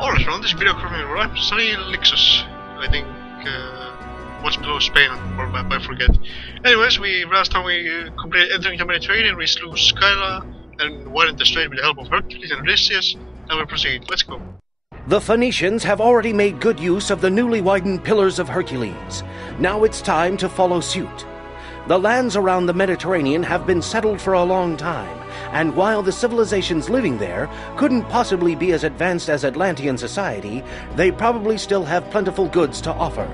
Alright, on this video covering right sunny Lixus. I think what's below Spain or map, I forget. Anyways, last time we completed entering the Mediterranean, we slew Scylla and widened the strait with the help of Hercules and Odysseus, and we'll proceed. Let's go. The Phoenicians have already made good use of the newly widened Pillars of Hercules. Now it's time to follow suit. The lands around the Mediterranean have been settled for a long time, and while the civilizations living there couldn't possibly be as advanced as Atlantean society, they probably still have plentiful goods to offer.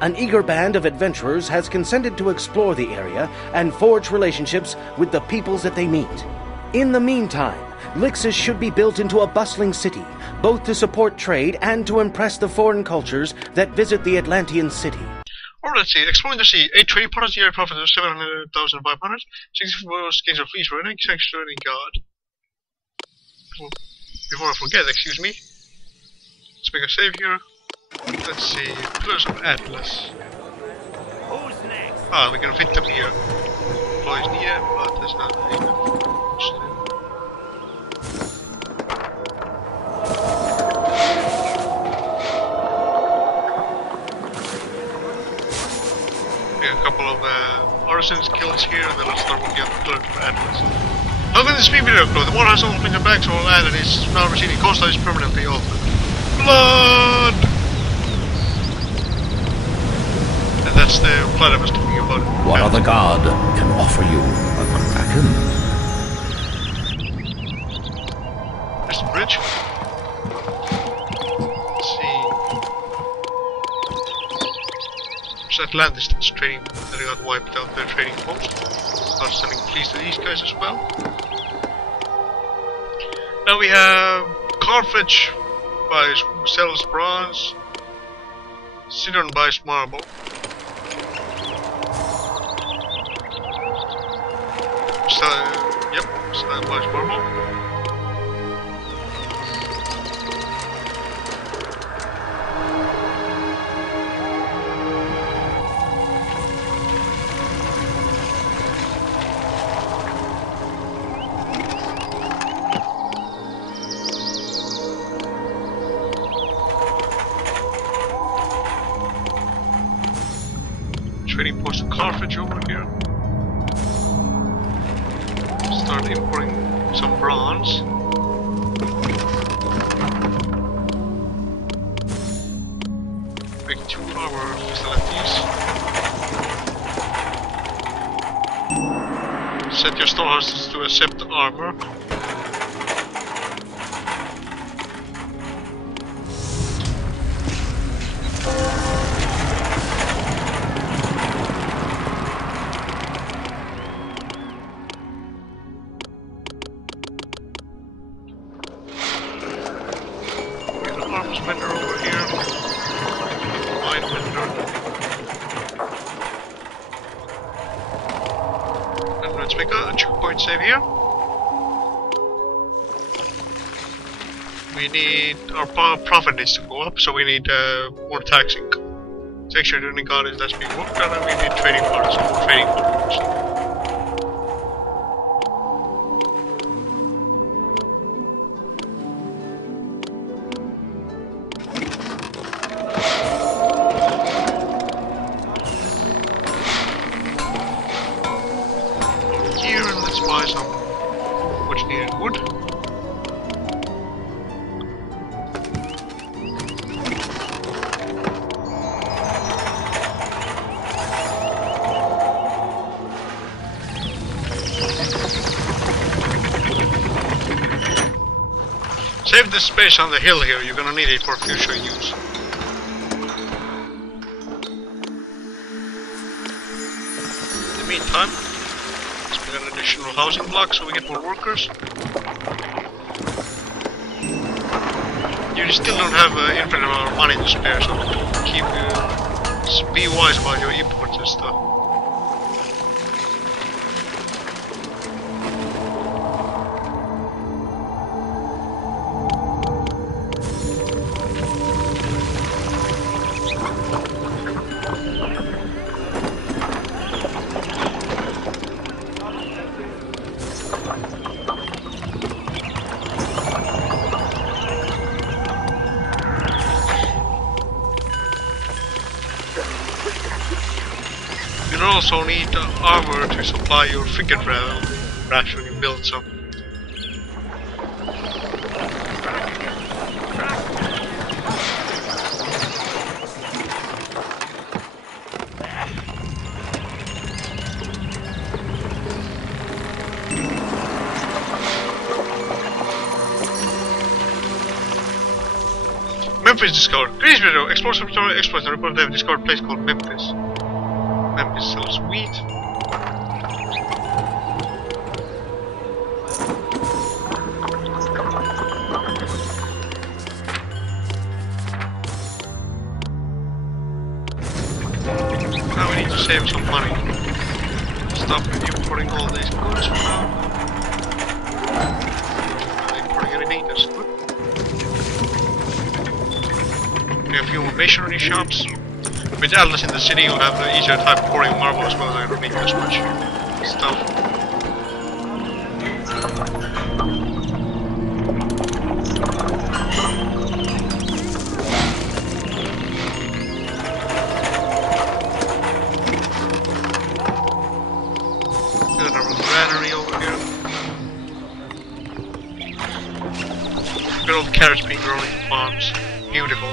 An eager band of adventurers has consented to explore the area and forge relationships with the peoples that they meet. In the meantime, Lixus should be built into a bustling city, both to support trade and to impress the foreign cultures that visit the Atlantean city. Alright, let's see. Exploring the sea. 8 trading partners, yearly profit of 700,500. 64 gains of fleece running, thanks to any god. Before I forget, excuse me. Let's make a save here. Let's see. Pillars of Atlas. Who's next? Ah, we can fit them here. Employees needed, but that's not enough. A couple of artisan skills here, and then let's start working on the Pillars of Atlas. How can this be video upload? The water has almost been the back to all land and is now receding. Coastline is permanently altered. Blood! And that's the planet I was talking about. What other god can offer you a kraken? There's the bridge. Let's see. There's Atlantis that's trading, that got wiped out their trading post. Start sending fleets to these guys as well. Now we have Carthage buys sells bronze. Sidon buys marble. Sidon buys marble. Trading post of Carthage over here. Start importing some bronze. Make 2 armor facilities. Set your storehouses to accept armor. Vendor over here. Wine vendor. And let's make a checkpoint save here. We need our profit needs to go up, so we need more taxing. So actually the only god is that's being worked on, and we need trading partners, more trading partners. Buy some much needed wood. Save this space on the hill here, you're gonna need it for future use. In the meantime, an additional housing block so we get more workers. You still don't have infinite amount of money to spare, so be wise about your imports and stuff. also need armor to supply your frigate ration you build some. Memphis discovered. Greece video. Explorers Observatory exploits and report they have discovered a place called Memphis. Memphis sells wheat. Now we need to save some money. Stop importing all these goods for now. Not importing anything, that's good. We have a few more masonry shops. With Atlas in the city, you'll have an easier time pouring marble as well as I don't need as much stuff. There's another granary over here. Look at all the carrots being grown in farms. Beautiful.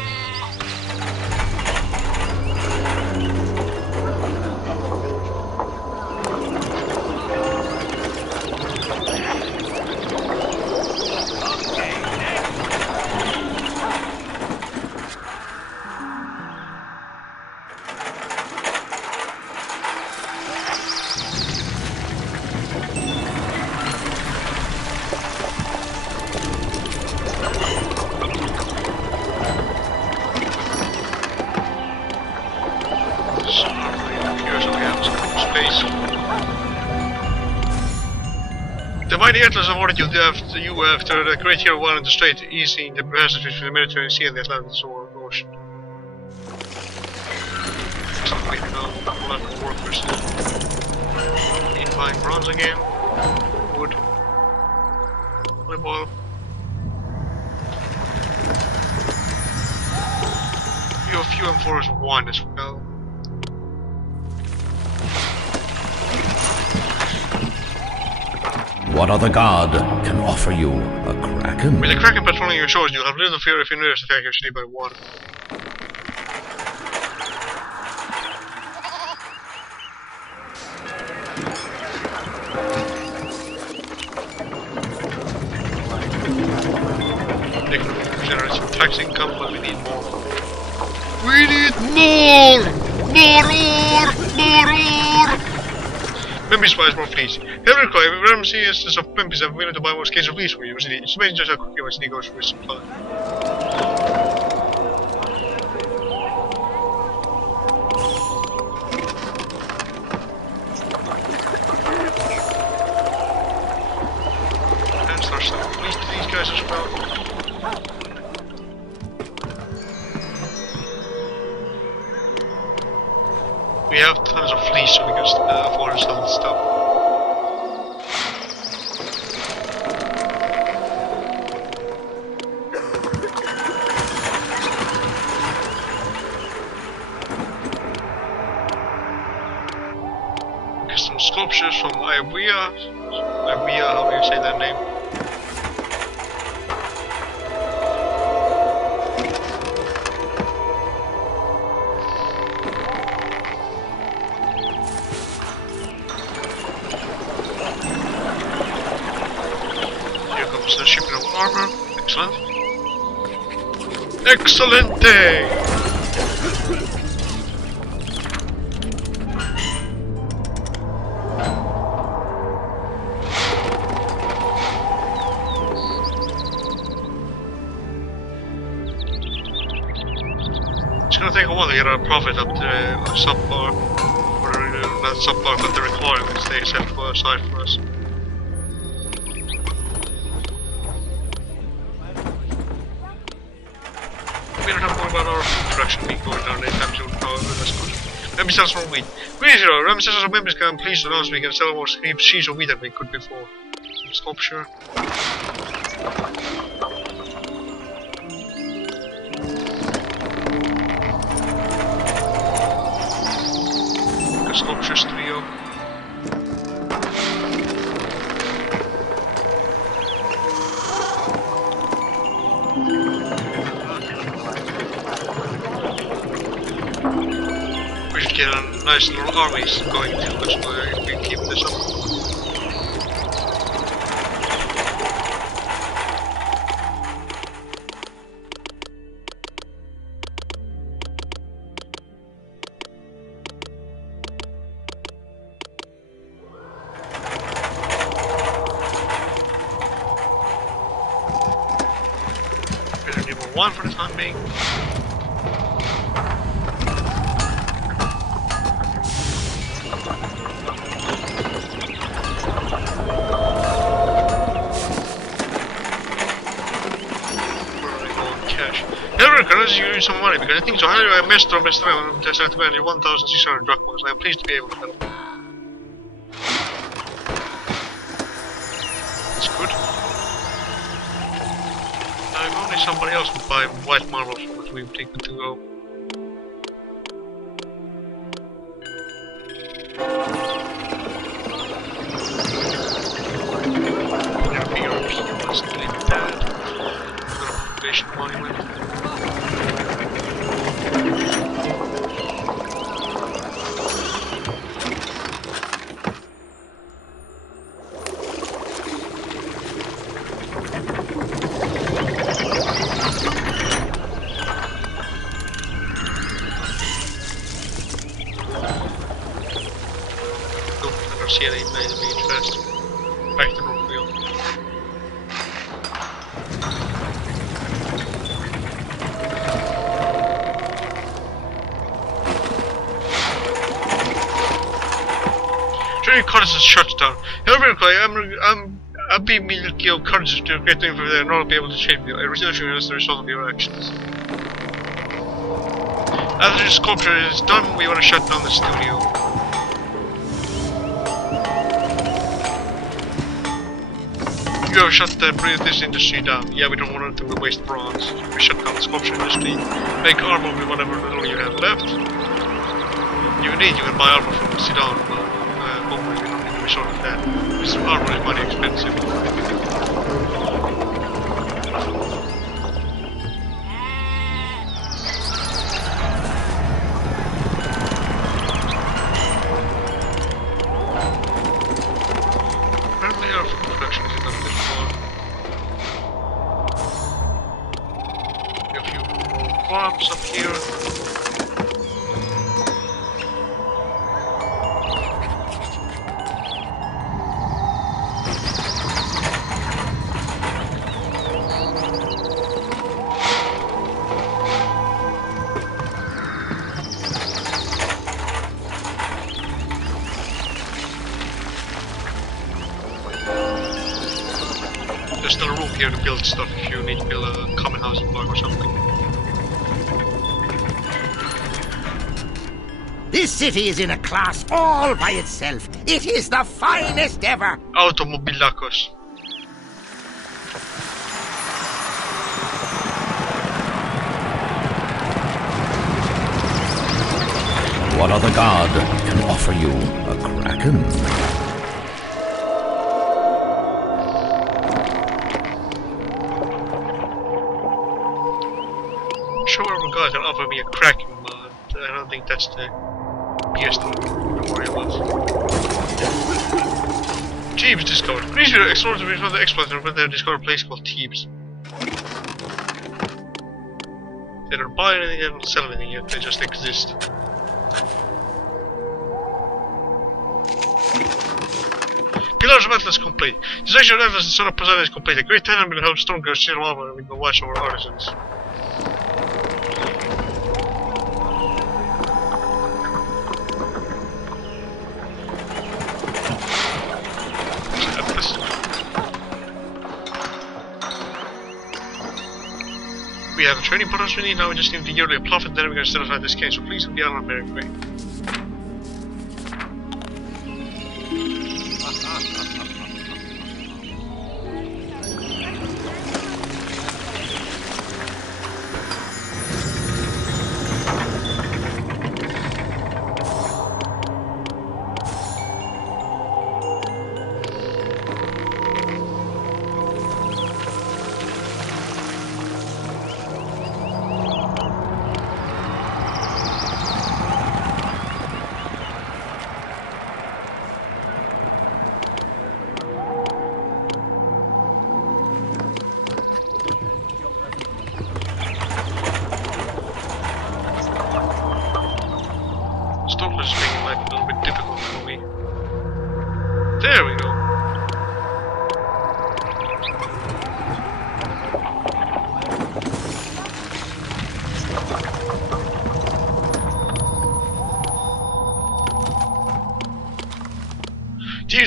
The mighty Atlas awarded you after the Great Hero One in the Strait, easing the passage between the Mediterranean Sea and the Atlantis Ocean. Something now, a lot of workers. Need buying bronze again. Wood. Olive oil. You have few M4s 1 as well. What other god can offer you a kraken? With the kraken patrolling your shores, you'll have little fear if you notice attack your city by water. They can generate some tax income, but we need more. We need more! More ore! Memphis buys more fleece. Every climb, Ramses of Memphis have willing to buy more scales of fleece for you. It's amazing just how quickly my city goes for its supply. And start selling fleece to these guys as well. We have tons of fleece, so we can afford to sell this stuff. Custom sculptures from Ibea. Ibea, how do you say that name? The shipment of armor. Excellent. Excelente! It's gonna take a while to get our profit up to subpar, or not subpar, but the requirements they set aside for us. We don't have more about our food production being going down anytime soon, however, that's good. Memphis sells more wheat. Great Hero, Ramses of Memphis can please announce we can sell more sheaves of wheat than we could before. Some sculpture. the sculpture studio. We should get a nice little armies going to this way if we keep this up. Number 1 for the time being. You need some money because I think so. I messed around and decided to manage 1,600 drachmas. I am pleased to be able to help. That's good. Now, if only somebody else would buy white marble from us, we would take it to go. Never be European, that's really bad. Population monument. See any planes being fast. Back to Northfield. Training cottages shut down. However, I'm being milky of cottages to get them from there and not be able to shape you. I resist you as the result of your actions. After the sculpture is done, we want to shut down the studio. You have shut this industry down. Yeah, we don't want them to waste bronze. We shut down the sculpture industry. Make armor with whatever little you have left. You can buy armor from Poseidon, but hopefully we don't need to resort to that. This armor is mighty expensive. Apparently our food production is not this far. A few more farms up here. There's still room here to build stuff if you need to build a common housing block or something. This city is in a class all by itself. It is the finest ever. Automobilacos. What other god can offer you a kraken? Sure, God can offer me a kraken, but I don't think that's the biggest thing to worry about. Thebes discovered. Please be explorers to respond to exploits when they discover a place called Thebes. They don't buy anything, they don't sell anything yet, they just exist. Pillars of Atlas complete. The section of Atlas, the son of Poseidon, is complete. A great tenement will help Stormgirls steal armor and we can watch over artisans. We have a training products we need, now we just need the yearly profit, then we're going to satisfy this case, so please be on very quick.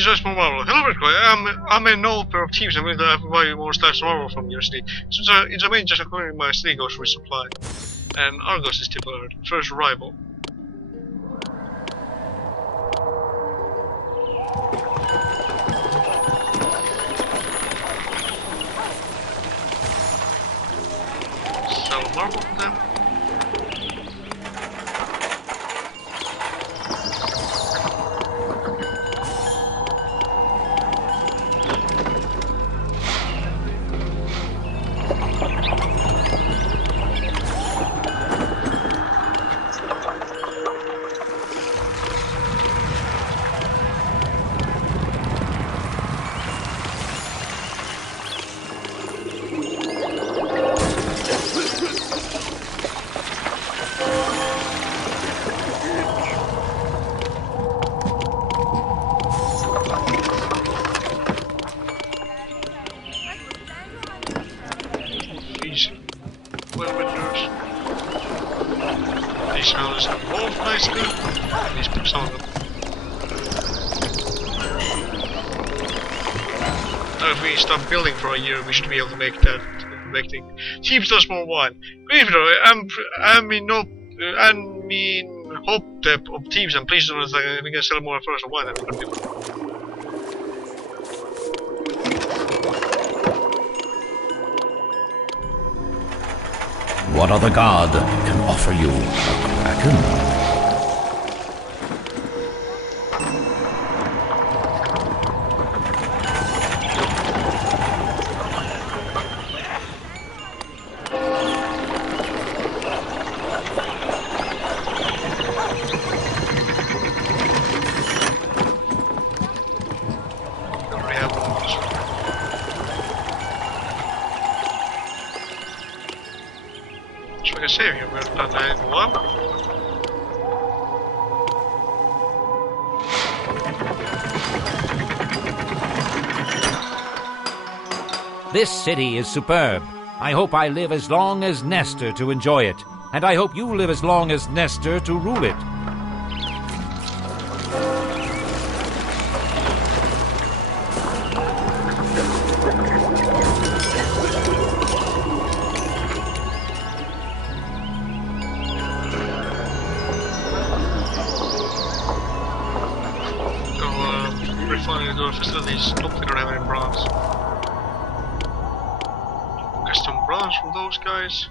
just more marble. Hello, Redcroy. I'm a no pair of teams. I'm going to buy more slices of marble from your city. Since it's a main just acquiring my city goes resupply. And Argos is deployed. First arrival. Sell marble for them. These houses have evolved nicely. At least some of them. Now if we stop building for a year, we should be able to make that thing. Teams does more wine. Graveyard, I mean hope that of teams and please don't like we can sell more first of wine than we could before. What other god can offer you a kraken? Save you, we're not anything one. This city is superb. I hope I live as long as Nestor to enjoy it. And I hope you live as long as Nestor to rule it. Facilities, don't think I don't have any bronze. Get some bronze from those guys.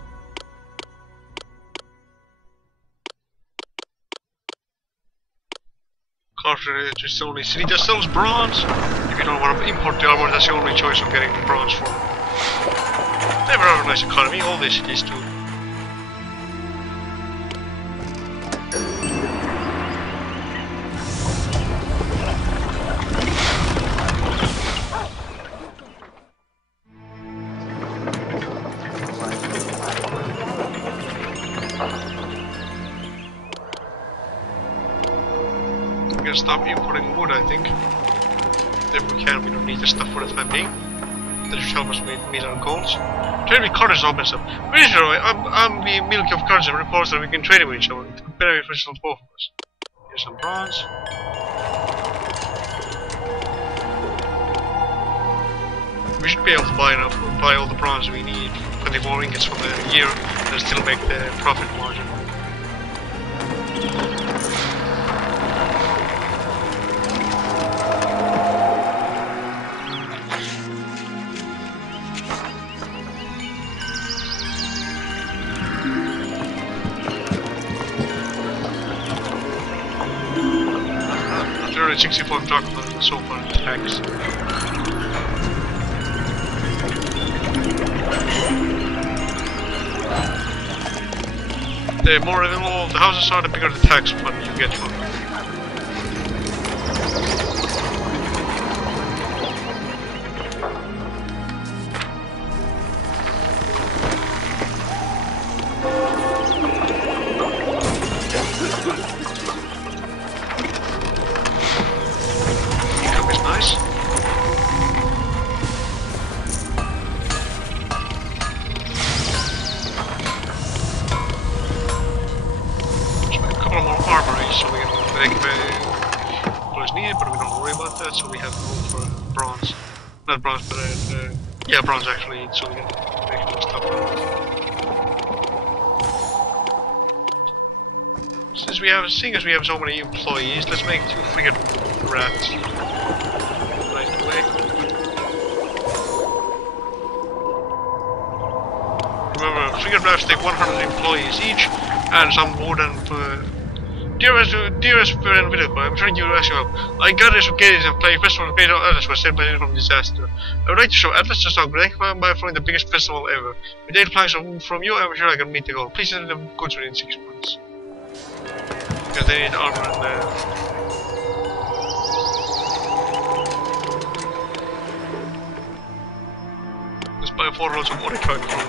Carter just only city that sells bronze. If you don't want to import the armor, that's the only choice of getting bronze from. They have a nice economy, all these cities do. Stop importing wood, I think. If we can, we don't need the stuff for the time being. That should help us meet our goals. Trade with Carter's opens up. I'm the milk of Carter and reports that we can trade with each other. It's beneficial for both of us. Here's some bronze. We should be able to buy all the bronze we need, 20 more ingots for the year, and still make the profit margin. There are 64 chocolate so far in tax. The more all the houses are, the bigger the tax money you get from them. needed, but we don't worry about that, so we have room for bronze. Not bronze, but yeah, bronze actually, so we can make more stuff. Seeing as we have so many employees, let's make 2 frigate rats right away. Remember, frigate rats take 100 employees each, and some wood and dearest friend Village Boy, I'm trying to ask you help. I got this from Gades and playing festival of Atlantis was saved by from disaster. I would like to show Atlas just how great by throwing the biggest festival ever. With 8 planks from you, I'm sure I can meet the goal. Please send them goods within 6 months. Because they need armor and let's buy 4 loads of water truck from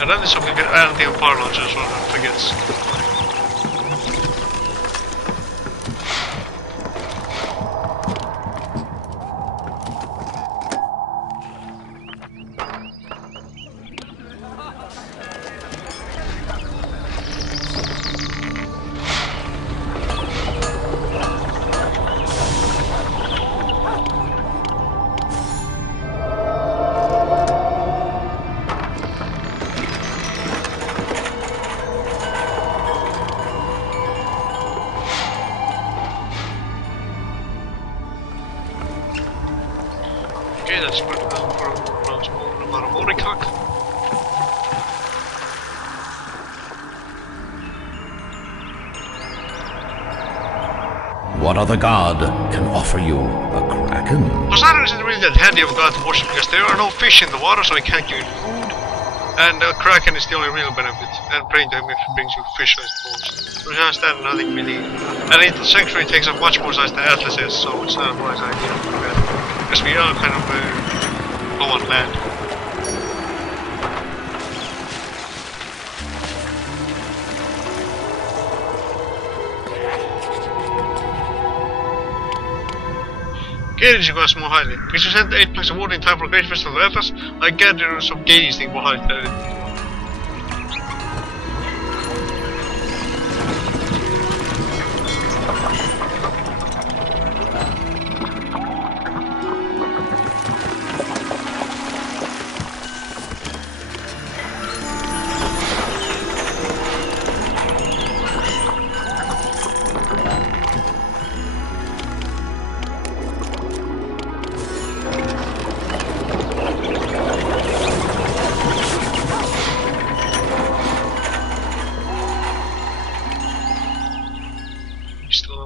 Atlantis so we can get anything power launchers so no one forgets. What other god can offer you a kraken? Poseidon isn't really that handy of a god to worship because there are no fish in the water, so he can't give you food. And kraken is the only real benefit. And praying to him if he brings you fish, I suppose. But just that, nothing really. And the sanctuary takes up much more size than Atlas is, so it's not a wise idea to do that. Because we are kind of low on land. Gades you guys more highly. Because you sent 8 packs of wood in time for a great festival of Atlas, I gather some Gades thing more highly.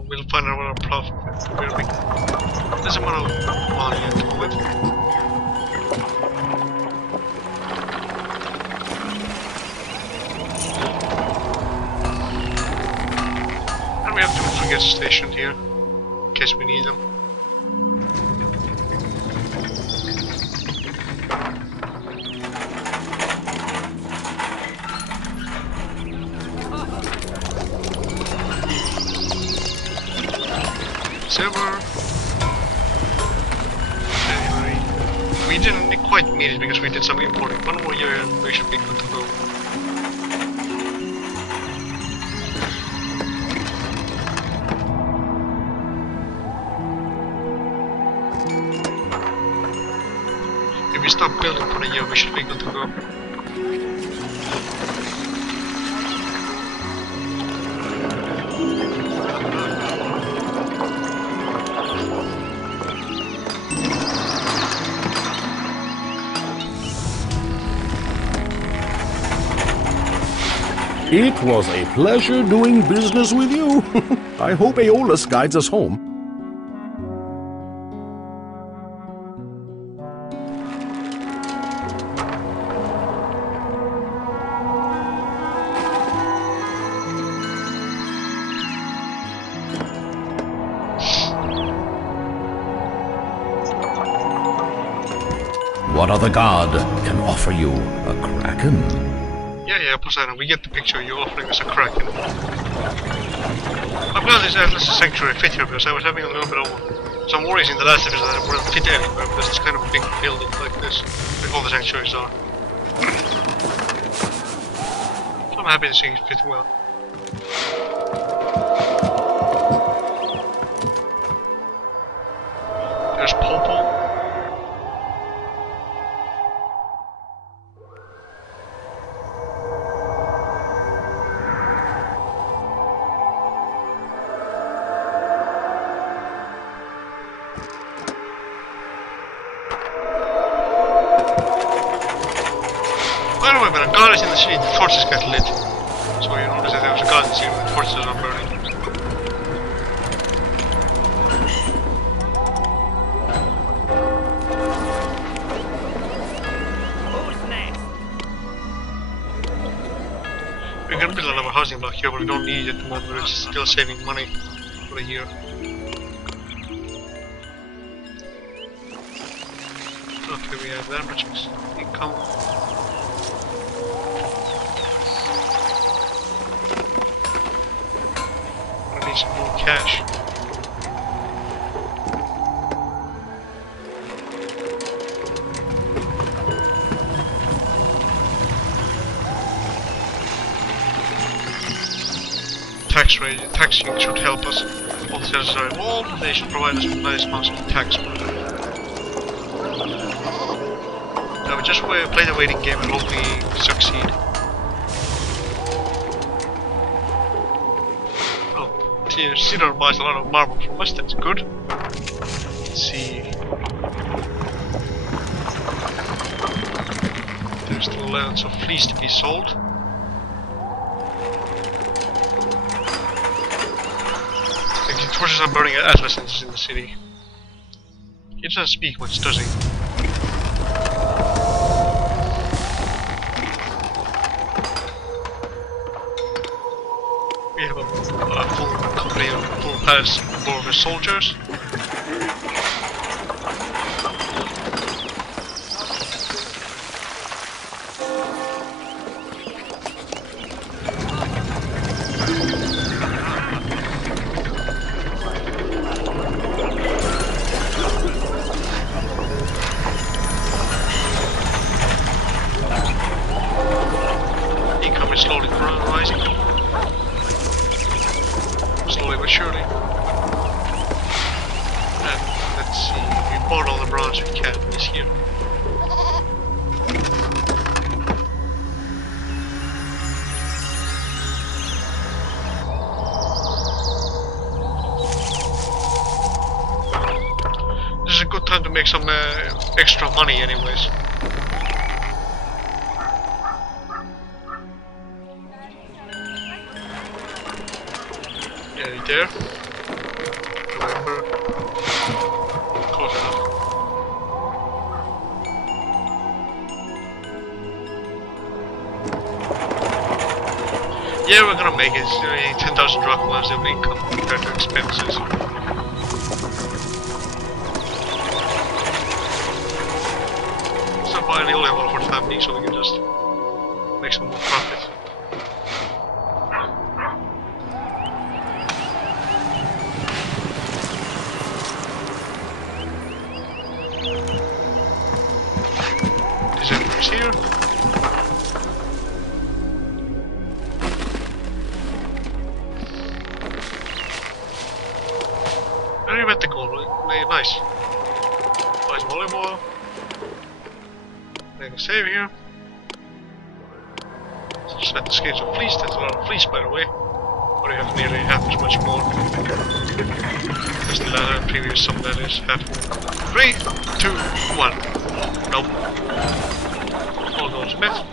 We'll find out what our profit will be. There's a amount of money at the moment. And we have 2 frigates stationed here, in case we need them. Silver. Anyway, we didn't quite meet it because we did some importing. 1 more year and we should be good to go. If we stop building for a year, we should be good to go. It was a pleasure doing business with you. I hope Aeolus guides us home. What other god can offer you a kraken? Yeah, Poseidon, we get the picture. You're offering us a kraken. I'm glad this Atlas Sanctuary fit here because I was having a little bit of some worries in the last episode that it wouldn't fit anywhere because it's kind of a big building like this, like all the sanctuaries are. So I'm happy to see it fit well. see the torches get lit. So you notice that there's a garden scene where the torches are burning. We're gonna build another housing block here, but we don't need it at the moment. We're still saving money for a year. Okay, we have that much income. I need some more cash. Taxing should help us. All the citizens are involved, they should provide us with nice amounts of tax money. Now we just play the waiting game and hope we succeed. Oh, Cedar buys a lot of marble from us, that's good. Let's see. There's still lots of fleece to be sold. The torches are burning at Atlantis in the city. He doesn't speak much, does he? We have a full company of full palace full of soldiers. Slowly rising. Slowly but surely. And let's see, we bought all the bronze we can this year. This is a good time to make some extra money anyways. There. November. Close enough. Yeah, we're gonna make it. It's 10,000 drachmas of income compared to expenses. So far, we only have one for the family, so we can just make some more profit. Here. Very vertical, really nice. Nice volleyball. Make a save here. Just let the skates of fleece, that's a lot of fleece by the way. Or you have nearly half as much more. As the previous sum that is, half. 3, 2, 1. Nope. All goes met.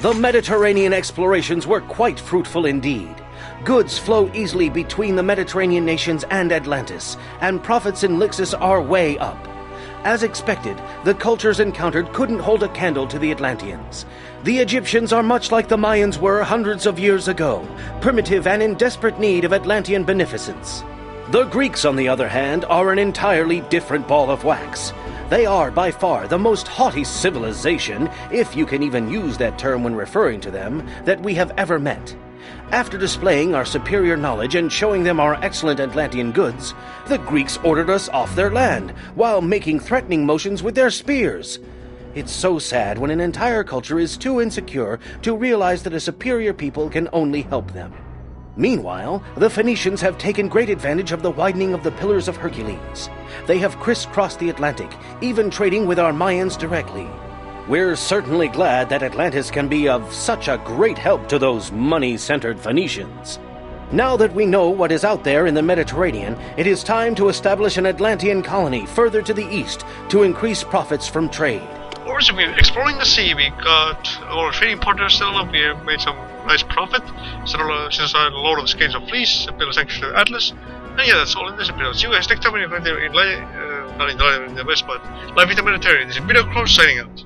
The Mediterranean explorations were quite fruitful indeed. Goods flow easily between the Mediterranean nations and Atlantis, and profits in Lixus are way up. As expected, the cultures encountered couldn't hold a candle to the Atlanteans. The Egyptians are much like the Mayans were hundreds of years ago, primitive and in desperate need of Atlantean beneficence. The Greeks, on the other hand, are an entirely different ball of wax. They are by far the most haughty civilization, if you can even use that term when referring to them, that we have ever met. After displaying our superior knowledge and showing them our excellent Atlantean goods, the Greeks ordered us off their land, while making threatening motions with their spears. It's so sad when an entire culture is too insecure to realize that a superior people can only help them. Meanwhile, the Phoenicians have taken great advantage of the widening of the Pillars of Hercules. They have crisscrossed the Atlantic, even trading with our Mayans directly. We're certainly glad that Atlantis can be of such a great help to those money-centered Phoenicians. Now that we know what is out there in the Mediterranean, it is time to establish an Atlantean colony further to the east to increase profits from trade. Also, we're exploring the sea. We got our trading partners still up. We made some nice profit. Since I load of scales of fleece, I built a sanctuary to Atlas. And yeah, that's all in this episode. See you guys next time when you're not in the West, but Life in the Mediterranean. This is Video Cross signing out.